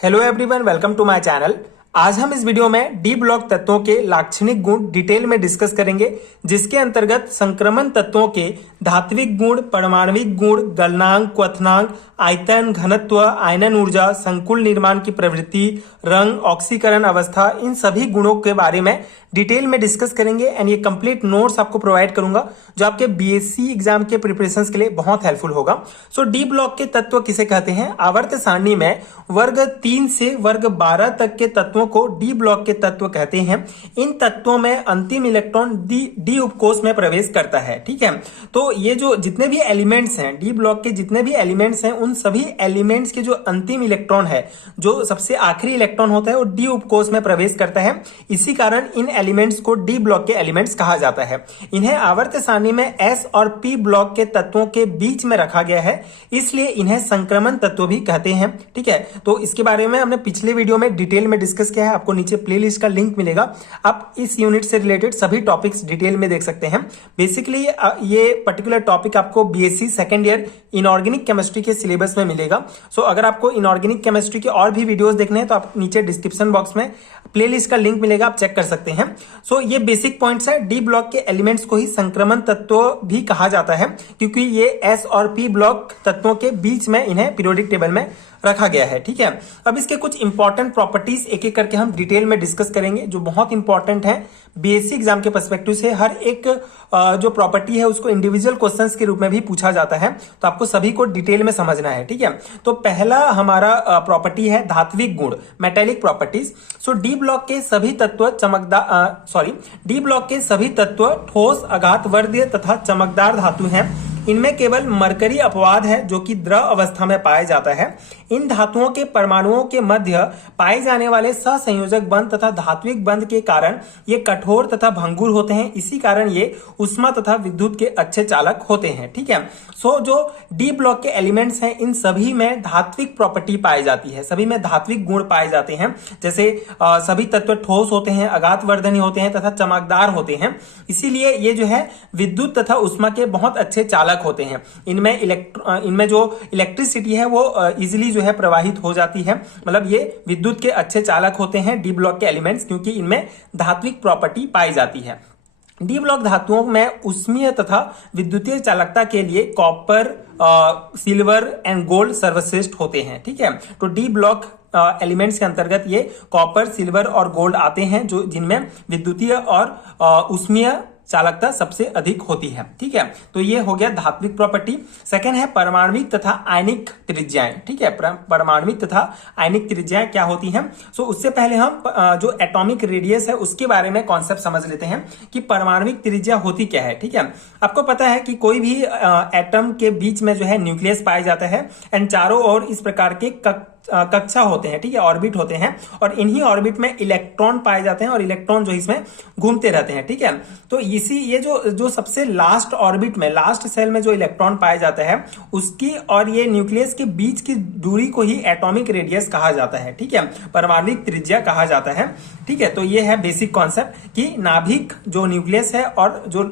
Hello everyone, welcome to my channel. आज हम इस वीडियो में डी ब्लॉक तत्वों के लाक्षणिक गुण डिटेल में डिस्कस करेंगे, जिसके अंतर्गत संक्रमण तत्वों के धात्विक गुण, परमाणविक गुण, गलनांक, क्वथनांक, आयतन, घनत्व, आयनन ऊर्जा, संकुल निर्माण की प्रवृत्ति, रंग, ऑक्सीकरण अवस्था, इन सभी गुणों के बारे में डिटेल में डिस्कस करेंगे। एंड ये कंप्लीट नोट्स आपको प्रोवाइड करूंगा जो आपके बीएससी एग्जाम के प्रिपरेशन के लिए बहुत हेल्पफुल होगा। सो डी ब्लॉक के तत्व किसे कहते हैं? आवर्त सारणी में वर्ग 3 से वर्ग 12 तक के तत्वों को डी ब्लॉक के तत्व कहते हैं। इन तत्वों में अंतिम इलेक्ट्रॉन डी उपकोष में प्रवेश करता है। ठीक है, तो ये जो जितने भी एलिमेंट्स हैं, डी ब्लॉक के जितने भी एलिमेंट्स हैं, उन सभी एलिमेंट्स के जो अंतिम इलेक्ट्रॉन है, जो सबसे आखिरी इलेक्ट्रॉन होता है, वो डी उपकोष में प्रवेश करता है। इसी कारण इन एलिमेंट्स को डी ब्लॉक के एलिमेंट्स कहा जाता है। इन्हें आवर्त सारणी में एस और पी ब्लॉक के तत्वों के बीच में रखा गया है, इसलिए इन्हें संक्रमण तत्व भी कहते हैं। ठीक है, तो इसके बारे में हमने पिछले वीडियो में डिटेल में डिस्कस किया है। आपको नीचे प्लेलिस्ट का लिंक मिलेगा, आप इस यूनिट से रिलेटेड सभी टॉपिक्स डिटेल में देख सकते हैं। बेसिकली ये पर्टिकुलर टॉपिक आपको BSc second year inorganic chemistry के सिलेबस में मिलेगा। सो अगर आपको इनऑर्गेनिक केमिस्ट्री के और भी वीडियोस देखने हैं तो आप नीचे डिस्क्रिप्शन बॉक्स में प्लेलिस्ट का लिंक मिलेगा, आप चेक कर सकते हैं। सो ये बेसिक पॉइंट्स है। डी ब्लॉक के एलिमेंट्स को ही संक्रमण तत्व भी कहा जाता है, क्योंकि ये एस और पी ब्लॉक तत्वों के बीच में इन्हें पीरियोडिक टेबल में रखा गया है। ठीक है, अब इसके कुछ इंपॉर्टेंट प्रॉपर्टीज एक एक करके हम डिटेल में डिस्कस करेंगे, जो बहुत इंपॉर्टेंट है बीएससी एग्जाम के पर्सपेक्टिव से। हर एक जो प्रॉपर्टी है उसको इंडिविजुअल क्वेश्चंस के रूप में भी पूछा जाता है, तो आपको सभी को डिटेल में समझना है। ठीक है, तो पहला हमारा प्रॉपर्टी है धात्विक गुण, मेटेलिक प्रॉपर्टीज। सो डी ब्लॉक के सभी तत्व डी ब्लॉक के सभी तत्व ठोस, आघातवर्धीय तथा चमकदार धातु हैं। इनमें केवल मरकरी अपवाद है जो कि द्रव अवस्था में पाया जाता है। इन धातुओं के परमाणुओं के मध्य पाए जाने वाले सहसंयोजक बंध तथा धात्विक बंध के कारण ये कठोर तथा भंगुर होते हैं। इसी कारण ये उष्मा तथा विद्युत के अच्छे चालक होते हैं। ठीक है, सो जो डी ब्लॉक के एलिमेंट्स हैं, इन सभी में धात्विक प्रॉपर्टी पाई जाती है, सभी में धात्विक गुण पाए जाते हैं। जैसे सभी तत्व ठोस होते हैं, आघातवर्धनी होते हैं तथा चमकदार होते हैं। इसीलिए ये जो है विद्युत तथा उष्मा के बहुत अच्छे चालक होते हैं। इनमें जो इलेक्ट्रिसिटी है वो इजीली जो है प्रवाहित हो जाती है। मतलब ये विद्युत के अच्छे चालक होते हैं डी ब्लॉक के एलिमेंट्स, क्योंकि इनमें धात्विक प्रॉपर्टी पाई जाती है। डी ब्लॉक धातुओं में उष्मीय तथा विद्युतीय चालकता के लिए कॉपर, सिल्वर एंड गोल्ड सर्वश्रेष्ठ होते हैं। ठीक है, तो डी ब्लॉक एलिमेंट्स के अंतर्गत ये कॉपर, सिल्वर और गोल्ड आते हैं, जो जिनमें विद्युतीय और उष्मीय चालकता सबसे अधिक होती है। ठीक है, तो ये हो गया धात्विक प्रॉपर्टी। सेकेंड है परमाणविक तथा आयनिक त्रिज्याएं। ठीक है, परमाणविक तथा आयनिक त्रिज्याएं क्या होती हैं? सो उससे पहले हम जो एटॉमिक रेडियस है उसके बारे में कॉन्सेप्ट समझ लेते हैं कि परमाणविक त्रिज्या होती क्या है। ठीक है, आपको पता है कि कोई भी एटम के बीच में जो है न्यूक्लियस पाया जाता है, एंड चारों ओर इस प्रकार के कक्षा होते हैं। ठीक है, ऑर्बिट होते हैं, और इन्हीं ऑर्बिट में इलेक्ट्रॉन पाए जाते हैं, और इलेक्ट्रॉन जो इसमें घूमते रहते हैं। ठीक है, तो ये जो सबसे लास्ट ऑर्बिट में, लास्ट सेल में जो इलेक्ट्रॉन पाया जाता है, उसकी और ये न्यूक्लियस के बीच की दूरी को ही एटॉमिक रेडियस कहा जाता है। ठीक है, परमाणविक त्रिज्या कहा जाता है। ठीक है, तो ये है बेसिक कॉन्सेप्ट कि नाभिक जो न्यूक्लियस है और जो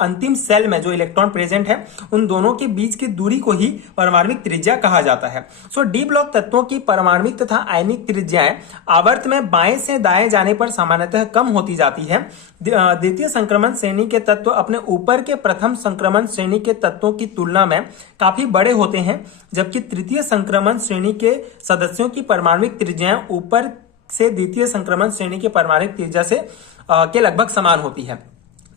अंतिम सेल में जो इलेक्ट्रॉन प्रेजेंट है, उन दोनों के बीच की दूरी को ही परमाणविक त्रिज्या कहा जाता है। सो डी ब्लॉक तत्वों की परमाणविक तथा आयनिक त्रिज्याएं आवर्त में बाएं से दाएं जाने पर सामान्यतः कम होती जाती है। द्वितीय संक्रमण श्रेणी के तत्व अपने ऊपर के प्रथम संक्रमण श्रेणी के तत्वों की तुलना में काफी बड़े होते हैं, जबकि तृतीय संक्रमण श्रेणी के सदस्यों की परमाणविक त्रिज्याएं ऊपर से द्वितीय संक्रमण श्रेणी के परमाणविक त्रिज्या से के लगभग समान होती है।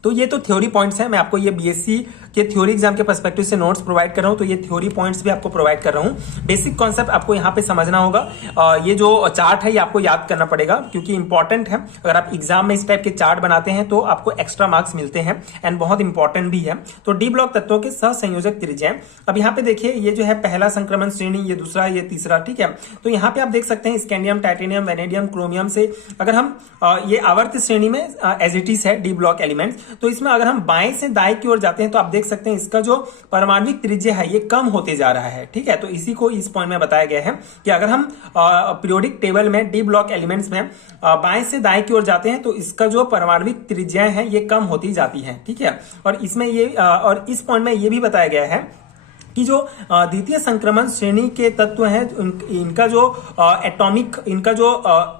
तो ये तो थ्योरी पॉइंट्स हैं। मैं आपको ये बीएससी के थ्योरी एग्जाम के पर्सपेक्टिव से नोट्स प्रोवाइड कर रहा हूं, तो ये थ्योरी पॉइंट्स भी आपको प्रोवाइड कर रहा हूं। बेसिक कॉन्सेप्ट आपको यहाँ पे समझना होगा। ये जो चार्ट है ये आपको याद करना पड़ेगा, क्योंकि इंपॉर्टेंट है। अगर आप एग्जाम में इस टाइप के चार्ट बनाते हैं तो आपको एक्स्ट्रा मार्क्स मिलते हैं, एंड बहुत इंपॉर्टेंट भी है। तो डी ब्लॉक तत्वों के सहसंयोजक त्रिज्याएं, अब यहाँ पे देखिए, ये जो है पहला संक्रमण श्रेणी, ये दूसरा, ये तीसरा। ठीक है, तो यहाँ पे आप देख सकते हैं स्कैंडियम, टाइटेनियम, वेनेडियम, क्रोमियम से अगर हम ये आवर्त श्रेणी में एज इट इज है डी ब्लॉक एलिमेंट्स, तो इसमें अगर हम बाएं से दाएं की ओर जाते हैं तो आप देख सकते हैं इसका जो परमाणविक त्रिज्या है ये कम होते जा रहा है। ठीक है, तो इसी को इस पॉइंट में बताया गया है कि अगर हम पीरियोडिक टेबल में डी ब्लॉक एलिमेंट्स में बाएं से दाएं की ओर जाते हैं तो इसका जो परमाणविक त्रिज्याएं हैं ये कम होती जाती हैं। ठीक है, और इसमें ये और इस पॉइंट में ये भी बताया गया है कि जो द्वितीय संक्रमण श्रेणी के तत्व हैं इनका जो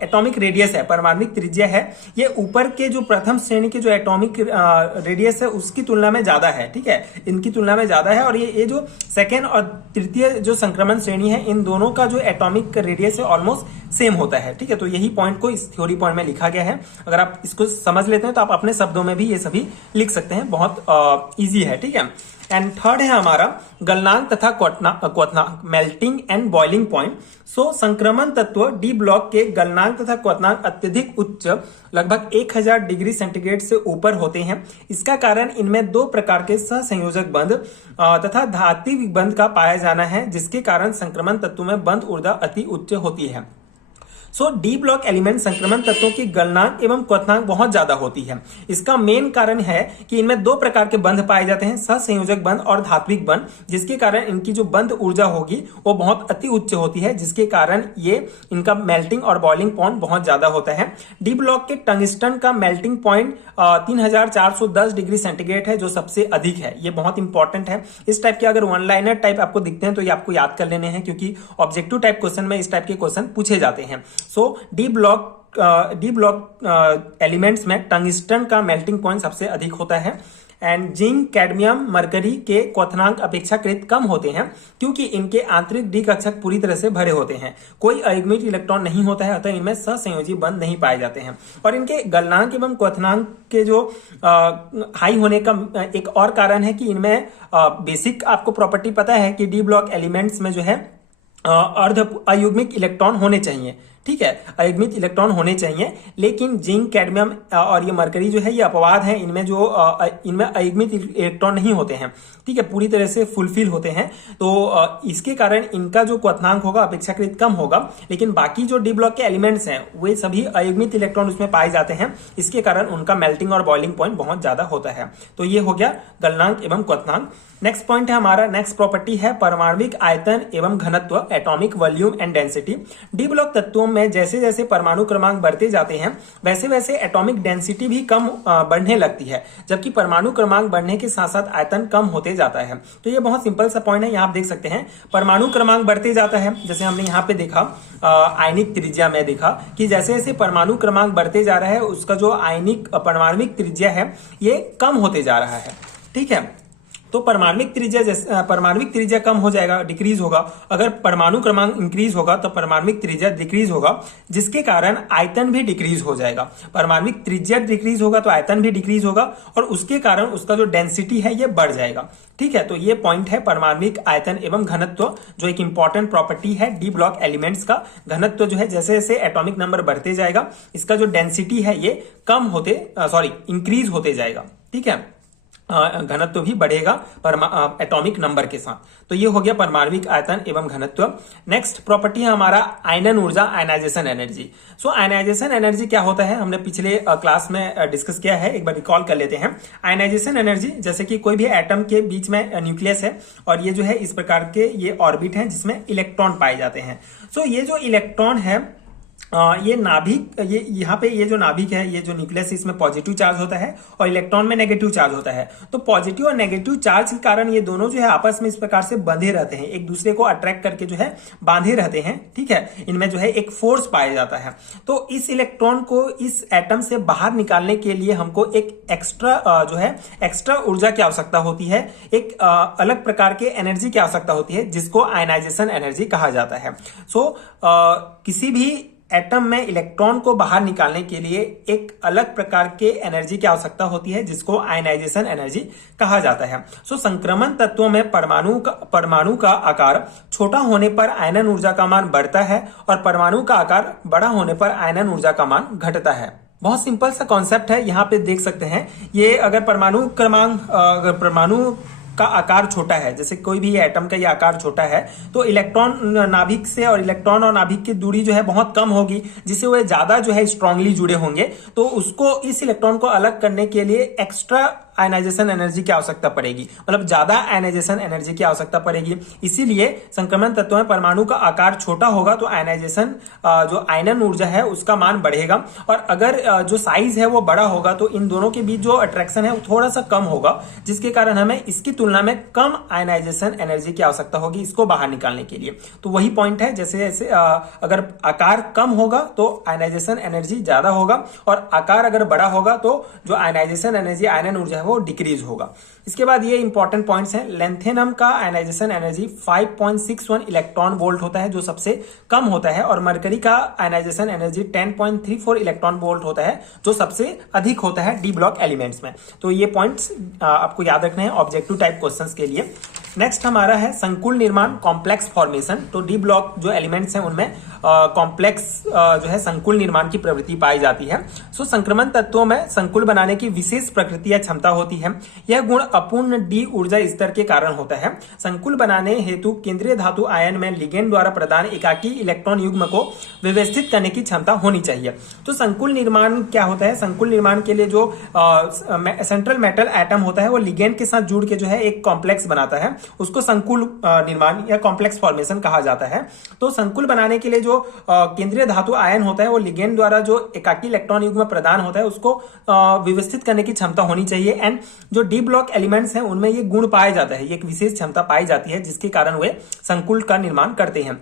एटॉमिक रेडियस है, परमाणुक त्रिज्या है, ये ऊपर के जो प्रथम श्रेणी के जो एटॉमिक रेडियस है उसकी तुलना में ज्यादा है। ठीक है, इनकी तुलना में ज्यादा है। और ये जो सेकेंड और तृतीय जो संक्रमण श्रेणी है इन दोनों का जो एटॉमिक रेडियस है ऑलमोस्ट सेम होता है। ठीक है, तो यही पॉइंट को इस थ्योरी पॉइंट में लिखा गया है। अगर आप इसको समझ लेते हैं तो आप अपने शब्दों में भी ये सभी लिख सकते हैं, बहुत ईजी है। ठीक है, एंड थर्ड है हमारा गलनांक तथा क्वथनांक, मेल्टिंग एंड बॉइलिंग पॉइंट। सो संक्रमण तत्व डी ब्लॉक के गलनांक तथा क्वथनांक अत्यधिक उच्च, लगभग 1000 डिग्री सेंटीग्रेड से ऊपर होते हैं। इसका कारण इनमें 2 प्रकार के सहसंयोजक बंध तथा धात्विक बंध का पाया जाना है, जिसके कारण संक्रमण तत्व में बंध ऊर्जा अति उच्च होती है। सो डी ब्लॉक एलिमेंट संक्रमण तत्वों की गलनांक एवं क्वथनांक बहुत ज्यादा होती है। इसका मेन कारण है कि इनमें 2 प्रकार के बंध पाए जाते हैं, सहसंयोजक बंध और धात्विक बंध, जिसके कारण इनकी जो बंध ऊर्जा होगी वो बहुत अति उच्च होती है, जिसके कारण ये इनका मेल्टिंग और बॉइलिंग पॉइंट बहुत ज्यादा होता है। डी ब्लॉक के टंगस्टन का मेल्टिंग पॉइंट 3410 डिग्री सेंटीग्रेड है, जो सबसे अधिक है। ये बहुत इंपॉर्टेंट है। इस टाइप के अगर वन लाइनर टाइप आपको दिखते हैं तो ये आपको याद कर लेने हैं, क्योंकि ऑब्जेक्टिव टाइप क्वेश्चन में इस टाइप के क्वेश्चन पूछे जाते हैं। सो डी ब्लॉक एलिमेंट्स में टंगस्टन का मेल्टिंग पॉइंट सबसे अधिक होता है। एंड जिंक, कैडमियम, मरकरी के क्वथनांक अपेक्षाकृत कम होते हैं, क्योंकि इनके आंतरिक डी कक्षक पूरी तरह से भरे होते हैं, कोई अयुग्मित इलेक्ट्रॉन नहीं होता है, अतः इनमें सहसंयोजी बंध नहीं पाए जाते हैं। और इनके गलनांक एवं क्वथनांक के जो हाई होने का एक और कारण है कि इनमें बेसिक आपको प्रॉपर्टी पता है कि डी ब्लॉक एलिमेंट्स में जो है अर्ध अयुग्मिक इलेक्ट्रॉन होने चाहिए। ठीक है, अयुग्मित इलेक्ट्रॉन होने चाहिए, लेकिन जिंक, कैडमियम और ये मरकरी जो है ये अपवाद है। इनमें अयुग्मित इलेक्ट्रॉन नहीं होते हैं। ठीक है, पूरी तरह से फुलफिल होते हैं, तो इसके कारण इनका जो क्वथनांक होगा अपेक्षाकृत कम होगा। लेकिन बाकी जो डी ब्लॉक के एलिमेंट्स हैं वे सभी अयुग्मित इलेक्ट्रॉन उसमें पाए जाते हैं, इसके कारण उनका मेल्टिंग और बॉइलिंग पॉइंट बहुत ज्यादा होता है। तो ये हो गया गलनांक एवं क्वथनांक। नेक्स्ट पॉइंट है हमारा, नेक्स्ट प्रॉपर्टी है परमाणविक आयतन एवं घनत्व, atomic volume and density. D block तत्वों में जैसे जैसे परमाणु क्रमांक बढ़ते जाते हैं वैसे वैसे एटॉमिक डेंसिटी भी कम बढ़ने लगती है, जबकि परमाणु क्रमांक बढ़ने के साथ साथ आयतन कम होते जाता है। तो ये बहुत सिंपल सा पॉइंट है, यहाँ आप देख सकते हैं परमाणु क्रमांक बढ़ते जाता है। जैसे हमने यहाँ पे देखा आयनिक त्रिज्या में देखा कि जैसे जैसे परमाणु क्रमांक बढ़ते जा रहा है उसका जो परमाणविक त्रिज्या है ये कम होते जा रहा है। ठीक है, तो परमाणविक त्रिज्या कम हो जाएगा, डिक्रीज होगा। अगर परमाणु क्रमांक इंक्रीज होगा तो परमाणविक त्रिज्या डिक्रीज होगा, जिसके कारण आयतन भी डिक्रीज हो जाएगा। परमाणविक त्रिज्या डिक्रीज होगा तो आयतन भी डिक्रीज होगा, और उसके कारण उसका जो डेंसिटी है ये बढ़ जाएगा। ठीक है, तो ये पॉइंट है परमाणविक आयतन एवं घनत्व, जो एक इंपॉर्टेंट प्रॉपर्टी है डी ब्लॉक एलिमेंट्स का। घनत्व जो है जैसे जैसे एटॉमिक नंबर बढ़ते जाएगा इसका जो डेंसिटी है ये इंक्रीज होते जाएगा। ठीक है, घनत्व भी बढ़ेगा एटॉमिक नंबर के साथ। तो ये हो गया परमाणविक आयतन एवं घनत्व। नेक्स्ट प्रॉपर्टी है हमारा आयनन ऊर्जा, आयनाइजेशन एनर्जी। सो आयनाइजेशन एनर्जी क्या होता है हमने पिछले क्लास में डिस्कस किया है, एक बार रिकॉल कर लेते हैं। आयनाइजेशन एनर्जी जैसे कि कोई भी एटम के बीच में न्यूक्लियस है और ये जो है इस प्रकार के ये ऑर्बिट हैं जिसमें इलेक्ट्रॉन पाए जाते हैं। सो ये जो इलेक्ट्रॉन है ये नाभिक, ये यहाँ पे ये जो नाभिक है, ये जो न्यूक्लियस इसमें पॉजिटिव चार्ज होता है और इलेक्ट्रॉन में नेगेटिव चार्ज होता है। तो पॉजिटिव और नेगेटिव चार्ज के कारण ये दोनों जो है आपस में इस प्रकार से बंधे रहते हैं, एक दूसरे को अट्रैक्ट करके जो है बांधे रहते हैं। ठीक है, इनमें जो है एक फोर्स पाया जाता है। तो इस इलेक्ट्रॉन को इस एटम से बाहर निकालने के लिए हमको एक एक्स्ट्रा ऊर्जा की आवश्यकता होती है, एक अलग प्रकार के एनर्जी की आवश्यकता होती है, जिसको आयनाइजेशन एनर्जी कहा जाता है। सो किसी भी एटम में इलेक्ट्रॉन को बाहर निकालने के लिए एक अलग प्रकार के एनर्जी की आवश्यकता होती है, जिसको आयनाइजेशन एनर्जी कहा जाता है। सो संक्रमण तत्वों में परमाणु का आकार छोटा होने पर आयनन ऊर्जा का मान बढ़ता है और परमाणु का आकार बड़ा होने पर आयनन ऊर्जा का मान घटता है। बहुत सिंपल सा कॉन्सेप्ट है, यहाँ पे देख सकते हैं। ये अगर परमाणु का आकार छोटा है, जैसे कोई भी एटम का ये आकार छोटा है, तो इलेक्ट्रॉन नाभिक से और इलेक्ट्रॉन और नाभिक की दूरी जो है बहुत कम होगी, जिससे वे ज्यादा जो है स्ट्रांगली जुड़े होंगे। तो उसको इस इलेक्ट्रॉन को अलग करने के लिए एक्स्ट्रा आयनाइजेशन एनर्जी की आवश्यकता पड़ेगी, मतलब ज्यादा आयनाइजेशन एनर्जी की आवश्यकता पड़ेगी। इसीलिए संक्रमण तत्वों में परमाणु का आकार छोटा होगा तो आयनाइजेशन जो आयनन ऊर्जा है उसका मान बढ़ेगा, और अगर जो साइज है वो बड़ा होगा तो इन दोनों के बीच जो अट्रैक्शन है वो थोड़ा सा कम होगा, जिसके कारण हमें इसकी तुलना में कम आयनाइजेशन एनर्जी की आवश्यकता होगी इसको बाहर निकालने के लिए। तो वही पॉइंट है, जैसे जैसे अगर आकार कम होगा तो आयनाइजेशन एनर्जी ज्यादा होगा, और आकार अगर बड़ा होगा तो जो आयनाइजेशन एनर्जी आयनन ऊर्जा है वो डिक्रीज होगा। इसके बाद ये इंपॉर्टेंट पॉइंट्स हैं। लेंथेनम का आयनाइजेशन एनर्जी 5.61 इलेक्ट्रॉन वोल्ट होता है जो सबसे कम होता है, और मरकरी का आयनाइजेशन एनर्जी 10.34 इलेक्ट्रॉन वोल्ट होता है जो सबसे अधिक होता है डी ब्लॉक एलिमेंट्स में। तो ये पॉइंट्स आपको याद रखने हैं ऑब्जेक्टिव टाइप क्वेश्चंस के लिए। नेक्स्ट हमारा है संकुल निर्माण, कॉम्प्लेक्स फॉर्मेशन। तो डी ब्लॉक जो एलिमेंट्स हैं उनमें कॉम्प्लेक्स जो है संकुल निर्माण की प्रवृत्ति पाई जाती है। सो संक्रमण तत्वों में संकुल बनाने की विशेष प्रकृति या क्षमता होती है। यह गुण अपूर्ण डी ऊर्जा स्तर के कारण होता है। संकुल बनाने हेतु केंद्रीय धातु आयन में लिगेंड द्वारा प्रदान एकाकी इलेक्ट्रॉन युग्म को व्यवस्थित करने की क्षमता होनी चाहिए। तो संकुल निर्माण क्या होता है? संकुल निर्माण के लिए जो सेंट्रल मेटल एटम होता है वो लिगेंड के साथ जुड़ के जो है एक कॉम्प्लेक्स बनाता है, उसको संकुल निर्माण या कॉम्प्लेक्स फॉर्मेशन कहा जाता है। तो संकुल बनाने के लिए जो केंद्रीय धातु आयन होता है वो लिगेंड द्वारा जो एकाकी इलेक्ट्रॉन युग्म प्रदान होता है उसको व्यवस्थित करने की क्षमता होनी चाहिए। एंड जो डी ब्लॉक एलिमेंट्स हैं उनमें ये गुण पाया जाता है, ये एक विशेष क्षमता पाई जाती है जिसके कारण वे संकुल का निर्माण करते हैं।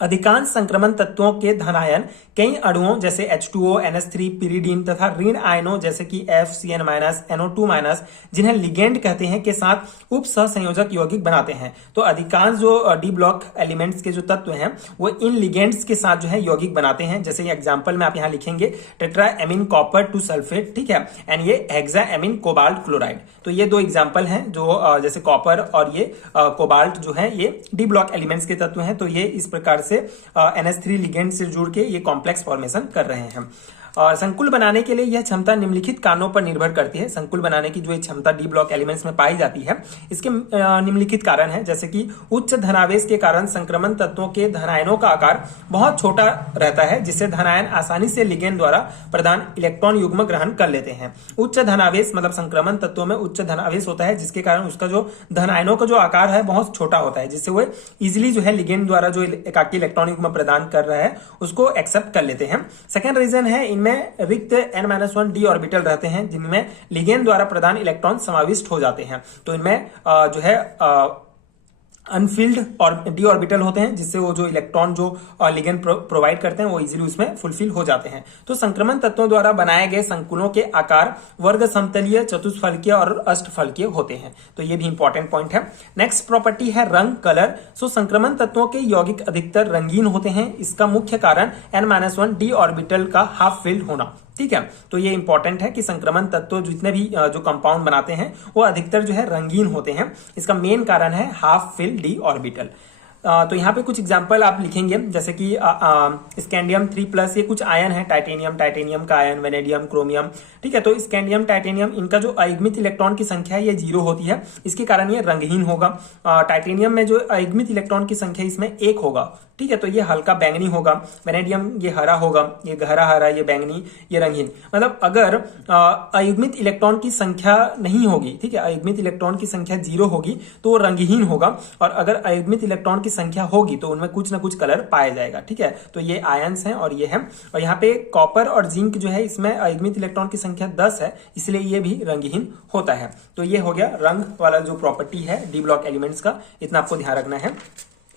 अधिकांश संक्रमण तत्वों के धनायन कई अणुओं जैसे H2O, NH3, पिरिडीन तथा ऋण आयनों जैसे कि FCN-, NO2-, जिन्हें लिगेंड कहते हैं, के साथ उप सहसंयोजक यौगिक बनाते हैं। तो अधिकांश जो डी ब्लॉक एलिमेंट्स के जो तत्व हैं वो इन लिगेंड्स के साथ जो है यौगिक बनाते हैं। जैसे ये एग्जांपल में आप यहाँ लिखेंगे टेट्राएमीन कॉपर 2 सल्फेट, ठीक है, एंड ये हेक्साएमीन कोबाल्ट क्लोराइड। तो ये दो एग्जांपल हैं जो जैसे कॉपर और ये कोबाल्ट जो है ये डी ब्लॉक एलिमेंट्स के तत्व हैं। तो ये इस प्रकार से NH3 लिगेंड से जुड़ के ये कॉम्प्लेक्स फॉर्मेशन कर रहे हैं। और संकुल बनाने के लिए यह क्षमता निम्नलिखित कारणों पर निर्भर करती है। संकुल बनाने की जो क्षमता डी ब्लॉक एलिमेंट्स में पाई जाती है इसके निम्नलिखित कारण है, जैसे कि उच्च धनावेश के कारण संक्रमण तत्वों के धनायनों का आकार बहुत छोटा रहता है, जिससे धनायन आसानी से लिगेंड द्वारा प्रदान इलेक्ट्रॉन युग्म ग्रहण कर लेते हैं। उच्च धनावेश मतलब संक्रमण तत्वों में उच्च धनावेश होता है जिसके कारण उसका जो धनायनों का जो आकार है बहुत छोटा होता है, जिससे वो इजिली जो है लिगेंड द्वारा जो एकाकी इलेक्ट्रॉन युग्म प्रदान कर रहा है उसको एक्सेप्ट कर लेते हैं। सेकेंड रीजन है इनमें रिक्त N-1 d ऑर्बिटल रहते हैं जिनमें लिगेंड द्वारा प्रदान इलेक्ट्रॉन समाविष्ट हो जाते हैं। तो इनमें जो है अनफिल्ड और डी ऑर्बिटल होते हैं, जिससे वो जो इलेक्ट्रॉन जो लिगेंड प्रोवाइड करते हैं वो इजीली उसमें फुलफिल हो जाते हैं। तो संक्रमण तत्वों द्वारा बनाए गए संकुलों के आकार वर्ग समतलीय, चतुष्फलकीय और अष्टफलकीय होते हैं। तो ये भी इंपॉर्टेंट पॉइंट है। नेक्स्ट प्रॉपर्टी है रंग, कलर। सो संक्रमण तत्वों के यौगिक अधिकतर रंगीन होते हैं। इसका मुख्य कारण N-1 d ऑर्बिटल का हाफ फिल्ड होना, ठीक है। तो ये इंपॉर्टेंट है कि संक्रमण तत्व जितने भी जो कंपाउंड बनाते हैं वो अधिकतर जो है रंगीन होते हैं। इसका मेन कारण है हाफ फिल डी ऑर्बिटल। तो यहाँ पे कुछ एग्जांपल आप लिखेंगे, जैसे कि स्कैंडियम 3+, ये कुछ आयन है, टाइटेनियम का आयन, वेनेडियम, क्रोमियम, ठीक है। तो स्कैंडियम, टाइटेनियम, इनका जो अयुग्मित इलेक्ट्रॉन की संख्या है ये 0 होती है, इसके कारण ये रंगहीन होगा। टाइटेनियम में जो अयुग्मित इलेक्ट्रॉन की संख्या इसमें 1 होगा, ठीक है, तो ये हल्का बैंगनी होगा। वेनेडियम ये हरा होगा, ये गहरा हरा, ये बैंगनी, ये रंगीन। मतलब अगर अयुग्मित इलेक्ट्रॉन की संख्या नहीं होगी, ठीक है, अयुग्मित इलेक्ट्रॉन की संख्या 0 होगी तो वो रंगहीन होगा, और अगर अयुग्मित इलेक्ट्रॉन की संख्या होगी तो उनमें कुछ ना कुछ कलर पाया जाएगा, ठीक है। तो ये आयंस हैं और ये है। और यहाँ पे कॉपर और जिंक जो है इसमें अयुग्मित इलेक्ट्रॉन की संख्या 10 है, इसलिए ये भी रंगहीन होता है। तो ये हो गया रंग वाला जो प्रॉपर्टी है डी ब्लॉक एलिमेंट्स का, इतना आपको ध्यान रखना है।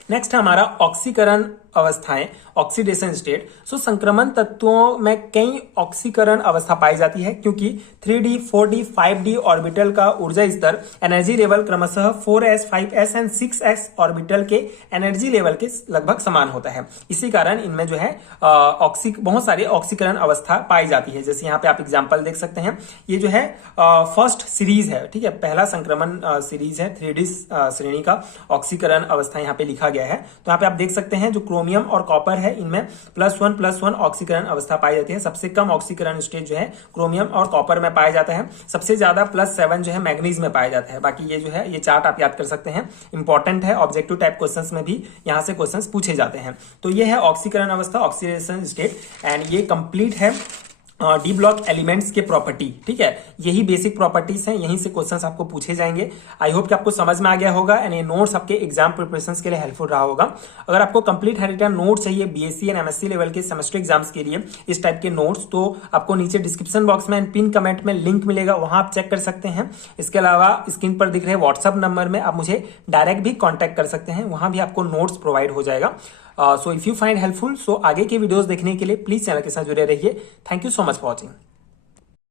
नेक्स्ट हमारा ऑक्सीकरण अवस्थाएं, ऑक्सीडेशन स्टेट। सो संक्रमण तत्वों में कई ऑक्सीकरण अवस्था पाई जाती है, क्योंकि 3D, 4D, 5D ऑर्बिटल का ऊर्जा स्तर एनर्जी लेवल क्रमशः 4s, 5s and 6s orbital के एनर्जी लेवल के लगभग समान होता है। इसी कारण इनमें जो है बहुत सारे ऑक्सीकरण अवस्था पाई जाती है। जैसे यहाँ पे आप एग्जाम्पल देख सकते हैं, ये जो है फर्स्ट सीरीज है, ठीक है, पहला संक्रमण सीरीज है 3D श्रेणी का ऑक्सीकरण अवस्था यहाँ पे लिखा गया है। तो यहाँ पे आप देख सकते हैं जो क्रोमियम और कॉपर है इनमें +1+1 ऑक्सीकरण अवस्था पाई जाती है। सबसे कम ऑक्सीकरण स्टेज जो है क्रोमियम और कॉपर में पाया जाता है। सबसे ज्यादा +7 जो है मैग्नीज में पाया जाता है। बाकी ये जो है ये चार्ट आप याद कर सकते हैं, इंपॉर्टेंट है, ऑब्जेक्टिव टाइप क्वेश्चंस में भी यहां से क्वेश्चंस पूछे जाते हैं। तो ये है ऑक्सीकरण अवस्था, ऑक्सीडेशन स्टेट, एंड ये कंप्लीट है डी ब्लॉक एलिमेंट्स के प्रॉपर्टी, ठीक है, यही बेसिक प्रॉपर्टीज हैं, यहीं से क्वेश्चंस आपको पूछे जाएंगे। आई होप कि आपको समझ में आ गया होगा एंड ये नोट्स आपके एग्जाम प्रिपरेशंस के लिए हेल्पफुल रहा होगा। अगर आपको कंप्लीट हैंडरिटन नोट चाहिए बीएससी एंड एमएससी लेवल के सेमेस्टर एग्जाम्स के लिए इस टाइप के नोट्स, तो आपको नीचे डिस्क्रिप्शन बॉक्स में एंड पिन कमेंट में लिंक मिलेगा, वहां आप चेक कर सकते हैं। इसके अलावा स्क्रीन पर दिख रहे व्हाट्सएप नंबर में आप मुझे डायरेक्ट भी कॉन्टैक्ट कर सकते हैं, वहां भी आपको नोट्स प्रोवाइड हो जाएगा। So if you find helpful, so आगे के वीडियोस देखने के लिए प्लीज चैनल के साथ जुड़े रहिए। Thank you so much for watching.